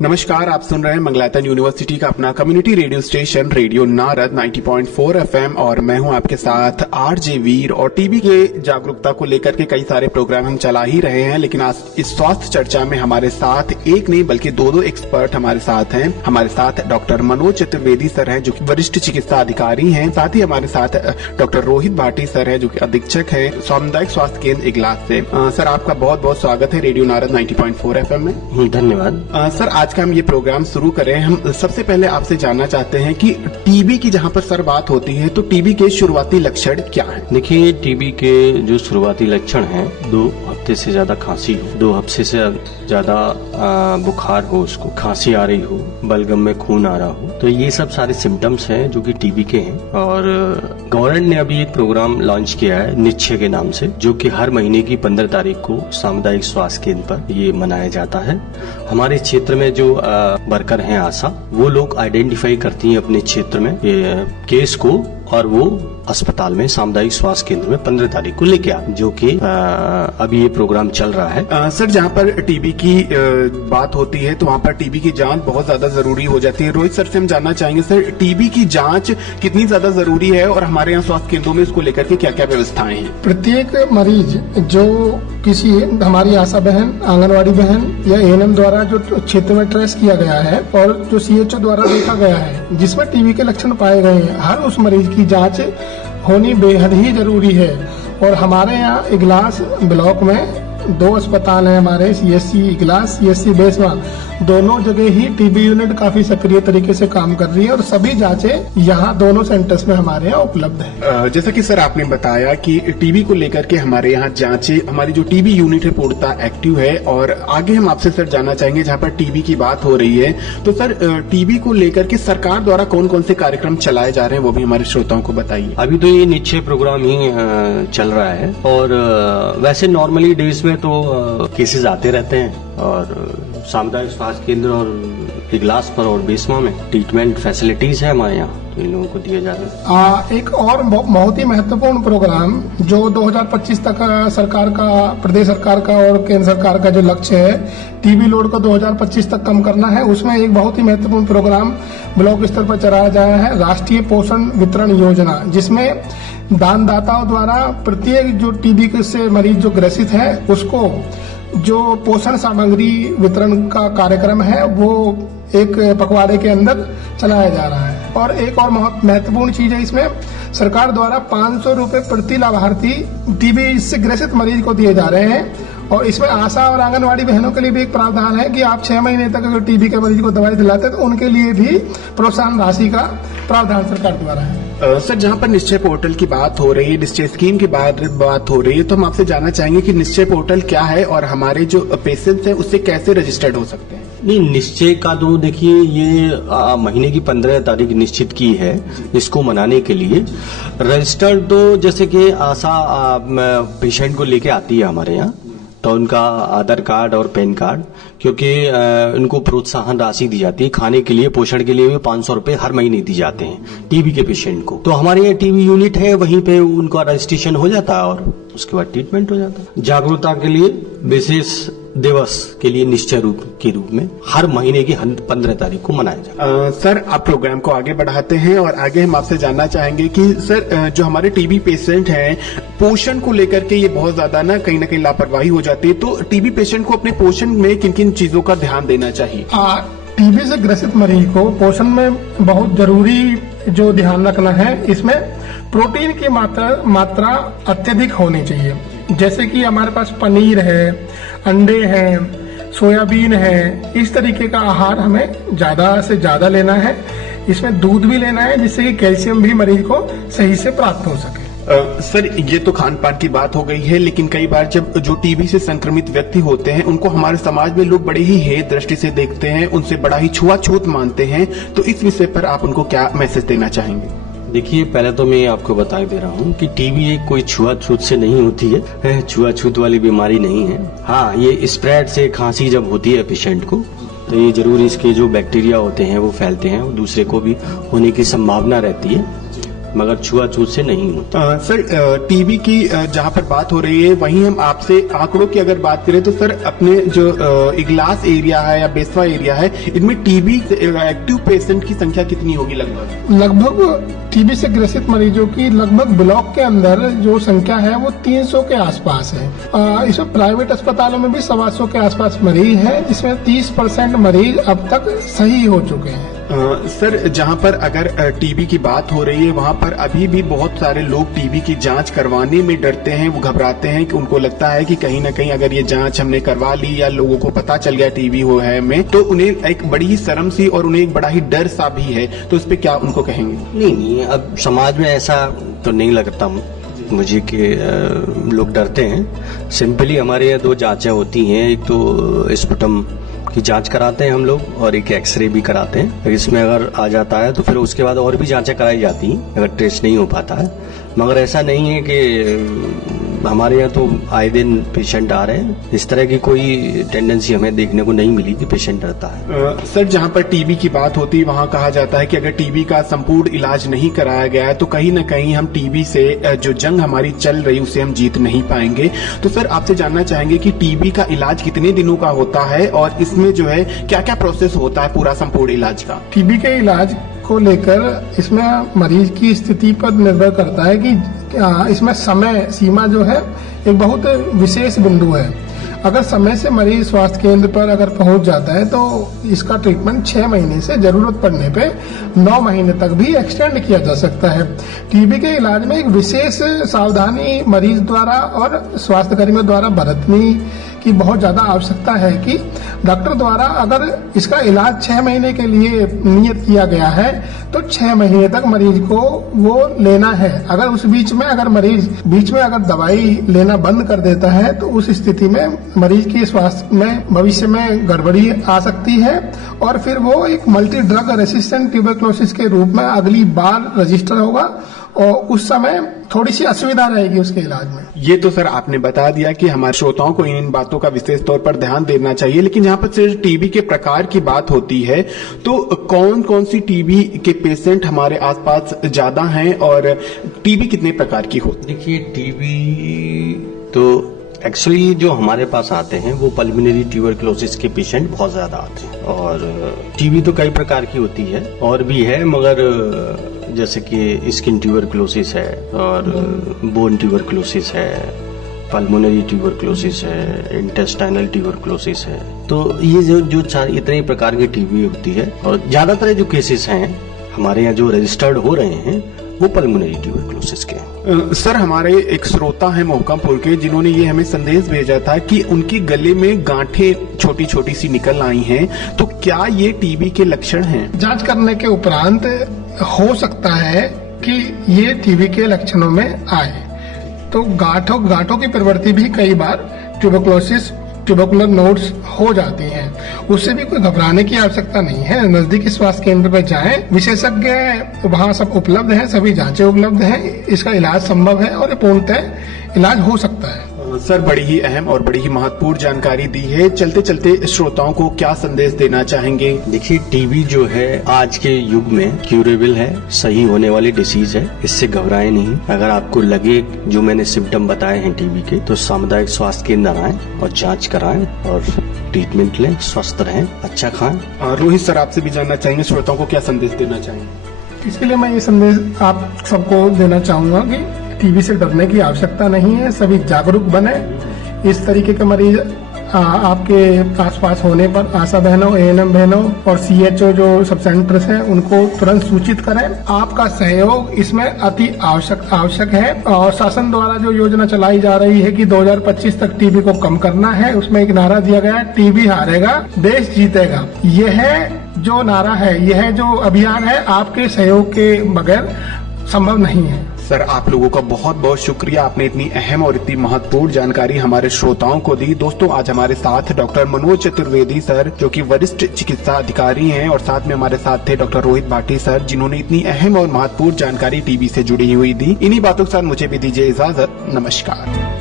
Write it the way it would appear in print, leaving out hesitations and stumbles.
नमस्कार, आप सुन रहे हैं मंगलायतन यूनिवर्सिटी का अपना community radio station radio Narad 90.4 FM और मैं हूं आपके साथ आरजे वीर। और टीबी के जागरूकता को लेकर के कई सारे प्रोग्राम हम चला ही रहे हैं, लेकिन आज इस स्वास्थ्य चर्चा में हमारे साथ एक नहीं बल्कि दो एक्सपर्ट हमारे साथ हैं। हमारे साथ डॉक्टर मनोज चतुर्वेदी सर हैं जो कि वरिष्ठ चिकित्सा अधिकारी हैं। साथ ही हमारे साथ डॉक्टर रोहित भाटी सर हैं जो कि अधीक्षक है सामुदायिक स्वास्थ्य केंद्र इगलास से। सर, आपका बहुत बहुत स्वागत है रेडियो नारद 90.4 एफएम में। धन्यवाद। सर, आज का हम ये प्रोग्राम शुरू करें। हम सबसे पहले आपसे जानना चाहते हैं कि टीबी की जहाँ पर सर बात होती है तो टीबी के शुरुआती लक्षण क्या हैं? देखिए, टीबी के जो शुरुआती लक्षण हैं, 2 हफ्ते से ज्यादा खांसी हो, 2 हफ्ते से ज्यादा बुखार हो, उसको खांसी आ रही हो, बलगम में खून आ रहा हो, तो ये सब सारे सिम्टम्स हैं जो कि टीबी के हैं। और गवर्नमेंट ने अभी एक प्रोग्राम लॉन्च किया है निश्चय के नाम से, जो कि हर महीने की 15 तारीख को सामुदायिक स्वास्थ्य केंद्र पर ये मनाया जाता है। हमारे क्षेत्र में जो वर्कर हैं आशा, वो लोग आइडेंटिफाई करती हैं अपने क्षेत्र में केस को और वो अस्पताल में सामुदायिक स्वास्थ्य केंद्र में 15 तारीख को लेके आ, जो कि अभी ये प्रोग्राम चल रहा है। सर, जहाँ पर टीबी की बात होती है तो वहाँ पर टीबी की जांच बहुत ज्यादा जरूरी हो जाती है। रोहित सर से हम जानना चाहेंगे, सर टीबी की जांच कितनी ज्यादा जरूरी है और हमारे यहाँ स्वास्थ्य केंद्रों में इसको लेकर के क्या क्या व्यवस्थाएं हैं? प्रत्येक मरीज जो किसी हमारी आशा बहन, आंगनवाड़ी बहन या एएनएम द्वारा जो क्षेत्र में ट्रेस किया गया है और जो सीएचओ द्वारा देखा गया है जिसमें टीबी के लक्षण पाए गए हैं, हर उस मरीज की जांच होनी बेहद ही जरूरी है। और हमारे यहाँ इगलास ब्लॉक में 2 अस्पताल हैं हमारे, सीएससी इगलास, सीएससी बेसवा, दोनों जगह ही टीबी यूनिट काफी सक्रिय तरीके से काम कर रही है और सभी जांचें यहाँ दोनों सेंटर्स में हमारे यहाँ उपलब्ध है। जैसा कि सर आपने बताया कि टीबी को लेकर के हमारे यहाँ जांचें, हमारी जो टीबी यूनिट है पूर्णतः एक्टिव है। और आगे हम आपसे सर जानना चाहेंगे, जहाँ पर टीबी की बात हो रही है तो सर टीबी को लेकर के सरकार द्वारा कौन कौन से कार्यक्रम चलाए जा रहे हैं वो भी हमारे श्रोताओं को बताइए। अभी तो ये निश्चय प्रोग्राम ही चल रहा है और वैसे नॉर्मली डेज में तो केसेस आते रहते हैं और सामुदायिक स्वास्थ्य केंद्र और इगलास पर और बेसमा में ट्रीटमेंट फैसिलिटीज है हमारे यहाँ, तो इन लोगों को दिए जा रहे हैं। एक और बहुत ही महत्वपूर्ण प्रोग्राम जो 2025 तक सरकार का, प्रदेश सरकार का और केंद्र सरकार का जो लक्ष्य है टीबी लोड को 2025 तक कम करना है, उसमें एक बहुत ही महत्वपूर्ण प्रोग्राम ब्लॉक स्तर पर चलाया जा रहा है, राष्ट्रीय पोषण वितरण योजना, जिसमें दानदाताओं द्वारा प्रत्येक जो टीबी से मरीज जो ग्रसित है उसको जो पोषण सामग्री वितरण का कार्यक्रम है वो एक पखवाड़े के अंदर चलाया जा रहा है। और एक और महत्वपूर्ण चीज है, इसमें सरकार द्वारा 500 रुपए प्रति लाभार्थी टीबी से ग्रसित मरीज को दिए जा रहे हैं। और इसमें आशा और आंगनवाड़ी बहनों के लिए भी एक प्रावधान है कि आप 6 महीने तक अगर टीबी के मरीज को दवाई दिलाते हैं तो उनके लिए भी प्रोत्साहन राशि का प्रावधान सरकार द्वारा है। सर, जहाँ पर निश्चय पोर्टल की बात हो रही है, निश्चय स्कीम की बात हो रही है, तो हम आपसे जानना चाहेंगे कि निश्चय पोर्टल क्या है और हमारे जो पेशेंट्स हैं उससे कैसे रजिस्टर्ड हो सकते हैं? नहीं, निश्चय का तो देखिए ये महीने की 15 तारीख निश्चित की है इसको मनाने के लिए। रजिस्टर्ड तो जैसे कि आशा पेशेंट को लेके आती है हमारे यहाँ, तो उनका आधार कार्ड और पैन कार्ड, क्योंकि उनको प्रोत्साहन राशि दी जाती है खाने के लिए, पोषण के लिए भी 500 रुपए हर महीने दी जाते हैं टीबी के पेशेंट को। तो हमारे यहाँ टीबी यूनिट है, वहीं पे उनका रजिस्ट्रेशन हो जाता है और उसके बाद ट्रीटमेंट हो जाता है। जागरूकता के लिए विशेष दिवस के लिए निश्चय के रूप में हर महीने की 15 तारीख को मनाया जाता है। सर, आप प्रोग्राम को आगे बढ़ाते हैं और आगे हम आपसे जानना चाहेंगे कि सर जो हमारे टीबी पेशेंट हैं, पोषण को लेकर के ये बहुत ज्यादा ना कहीं लापरवाही हो जाती है, तो टीबी पेशेंट को अपने पोषण में किन किन चीजों का ध्यान देना चाहिए? टीबी से ग्रसित मरीज को पोषण में बहुत जरूरी जो ध्यान रखना है, इसमें प्रोटीन की मात्रा अत्यधिक होनी चाहिए। जैसे कि हमारे पास पनीर है, अंडे हैं, सोयाबीन है, इस तरीके का आहार हमें ज्यादा से ज्यादा लेना है। इसमें दूध भी लेना है जिससे कि कैल्शियम भी मरीज को सही से प्राप्त हो सके। सर, ये तो खान पान की बात हो गई है, लेकिन कई बार जब जो टीबी से संक्रमित व्यक्ति होते हैं उनको हमारे समाज में लोग बड़े ही हेय दृष्टि से देखते हैं, उनसे बड़ा ही छुआछूत मानते हैं, तो इस विषय पर आप उनको क्या मैसेज देना चाहेंगे? देखिए, पहले तो मैं आपको बता दे रहा हूँ कि टीबी एक कोई छुआछूत से नहीं होती है, छुआछूत वाली बीमारी नहीं है। हाँ, ये स्प्रेड से खांसी जब होती है पेशेंट को तो ये जरूर इसके जो बैक्टीरिया होते हैं वो फैलते हैं और दूसरे को भी होने की संभावना रहती है। मगर छुआछूत से नहीं होता। सर टीबी की जहाँ पर बात हो रही है वहीं हम आपसे आंकड़ों की अगर बात करें तो सर अपने जो इगलास एरिया है या बेसवा एरिया है इनमें टीबी एक्टिव पेशेंट की संख्या कितनी होगी लगभग टीबी से ग्रसित मरीजों की लगभग ब्लॉक के अंदर जो संख्या है वो 300 के आसपास है। इसमें प्राइवेट अस्पतालों में भी 125 के आसपास मरीज है, जिसमें 30% मरीज अब तक सही हो चुके हैं। सर जहाँ पर अगर टीबी की बात हो रही है वहाँ पर अभी भी बहुत सारे लोग टीबी की जांच करवाने में डरते हैं, वो घबराते हैं कि उनको लगता है कि कहीं ना कहीं अगर ये जांच हमने करवा ली या लोगों को पता चल गया टीबी हो है में, तो उन्हें एक बड़ी ही शर्म सी और उन्हें एक बड़ा ही डर सा भी है। तो इस पे क्या उनको कहेंगे? नहीं, अब समाज में ऐसा तो नहीं लगता मुझे कि लोग डरते हैं। सिंपली हमारे यहाँ 2 जांचें होती हैं, एक तो स्पुटम की जांच कराते हैं हम लोग और एक एक्सरे भी कराते हैं। इसमें अगर आ जाता है तो फिर उसके बाद और भी जांचें कराई जाती हैं अगर टेस्ट नहीं हो पाता है। मगर ऐसा नहीं है कि हमारे यहाँ तो आए दिन पेशेंट आ रहे हैं, इस तरह की कोई टेंडेंसी हमें देखने को नहीं मिली कि पेशेंट डरता है। सर जहाँ पर टीबी की बात होती है वहाँ कहा जाता है कि अगर टीबी का संपूर्ण इलाज नहीं कराया गया है तो कहीं न कहीं हम टीबी से जो जंग हमारी चल रही उसे हम जीत नहीं पाएंगे। तो सर आपसे जानना चाहेंगे कि टीबी का इलाज कितने दिनों का होता है और इसमें जो है क्या क्या प्रोसेस होता है पूरा संपूर्ण इलाज का? टीबी के इलाज को लेकर इसमें मरीज की स्थिति पर निर्भर करता है कि इसमें समय सीमा जो है एक बहुत विशेष बिंदु है। अगर समय से मरीज स्वास्थ्य केंद्र पर अगर पहुंच जाता है तो इसका ट्रीटमेंट 6 महीने से जरूरत पड़ने पे 9 महीने तक भी एक्सटेंड किया जा सकता है। टीबी के इलाज में एक विशेष सावधानी मरीज द्वारा और स्वास्थ्य कर्मियों द्वारा बरतनी की बहुत ज्यादा आवश्यकता है कि डॉक्टर द्वारा अगर इसका इलाज 6 महीने के लिए नियत किया गया है तो 6 महीने तक मरीज को वो लेना है। अगर उस बीच में अगर मरीज बीच में अगर दवाई लेना बंद कर देता है तो उस स्थिति में मरीज के स्वास्थ्य में भविष्य में गड़बड़ी आ सकती है और फिर वो एक मल्टी ड्रग रेसिस्टेंट ट्यूबरक्लोसिस के रूप में अगली बार रजिस्टर होगा और उस समय थोड़ी सी असुविधा रहेगी उसके इलाज में। ये तो सर आपने बता दिया कि हमारे श्रोताओं को इन बातों का विशेष तौर पर ध्यान देना चाहिए, लेकिन यहाँ पर सिर्फ टीबी के प्रकार की बात होती है तो कौन कौन सी टीबी के पेशेंट हमारे आसपास ज्यादा हैं और टीबी कितने प्रकार की होती है? देखिए, टीबी तो एक्चुअली जो हमारे पास आते हैं वो पल्मोनरी ट्यूबरक्लोसिस के पेशेंट बहुत ज्यादा आते हैं और टीबी तो कई प्रकार की होती है और भी है, मगर जैसे कि स्किन ट्यूबरक्लोसिस है और बोन ट्यूबरक्लोसिस है, पल्मोनरी ट्यूबरक्लोसिस है, इंटेस्टाइनल ट्यूबरक्लोसिस है। तो ये जो इतने प्रकार की टीबी होती है और ज्यादातर जो केसेस हैं हमारे यहाँ जो रजिस्टर्ड हो रहे हैं वो पल्मोनरी ट्यूबरक्लोसिस के। सर हमारे एक श्रोता हैं मोहकमपुर के जिन्होंने ये हमें संदेश भेजा था कि उनके गले में गांठें छोटी छोटी सी निकल आई हैं, तो क्या ये टीबी के लक्षण हैं? जांच करने के उपरांत हो सकता है कि ये टीबी के लक्षणों में आए। तो गांठों की प्रवृत्ति भी कई बार ट्यूबरकुलर नोड्स हो जाती हैं, उससे भी कोई घबराने की आवश्यकता नहीं है। नजदीकी स्वास्थ्य केंद्र पर जाएं, विशेषज्ञ वहां सब उपलब्ध हैं, सभी जांचें उपलब्ध हैं, इसका इलाज संभव है और पूर्णतः इलाज हो सकता है। सर बड़ी ही अहम और बड़ी ही महत्वपूर्ण जानकारी दी है। चलते चलते श्रोताओं को क्या संदेश देना चाहेंगे? देखिए, टीबी जो है आज के युग में क्यूरेबल है, सही होने वाली डिसीज है, इससे घबराएं नहीं। अगर आपको लगे जो मैंने सिम्टम बताए हैं टीबी के, तो सामुदायिक स्वास्थ्य केंद्र आएं और जांच कराएं और ट्रीटमेंट लें, स्वस्थ रहें, अच्छा खाएं। रोहित सर आपसे भी जानना चाहेंगे, श्रोताओं को क्या संदेश देना चाहेंगे? इसके लिए मैं ये संदेश आप सबको देना चाहूंगा कि टीबी से डरने की आवश्यकता नहीं है, सभी जागरूक बने। इस तरीके के मरीज आपके आसपास होने पर आशा बहनों, एएनएम बहनों और सीएचओ जो सब सेंटर्स हैं उनको तुरंत सूचित करें। आपका सहयोग इसमें अति आवश्यक है और शासन द्वारा जो योजना चलाई जा रही है कि 2025 तक टीबी को कम करना है, उसमें एक नारा दिया गया है, टीबी हारेगा देश जीतेगा। यह जो नारा है, यह जो अभियान है, आपके सहयोग के बगैर संभव नहीं है। सर आप लोगों का बहुत बहुत शुक्रिया, आपने इतनी अहम और इतनी महत्वपूर्ण जानकारी हमारे श्रोताओं को दी। दोस्तों आज हमारे साथ डॉक्टर मनोज चतुर्वेदी सर जो कि वरिष्ठ चिकित्सा अधिकारी हैं और साथ में हमारे साथ थे डॉक्टर रोहित भाटी सर जिन्होंने इतनी अहम और महत्वपूर्ण जानकारी टीबी से जुड़ी हुई दी। इन्हीं बातों के साथ मुझे भी दीजिए इजाजत। नमस्कार।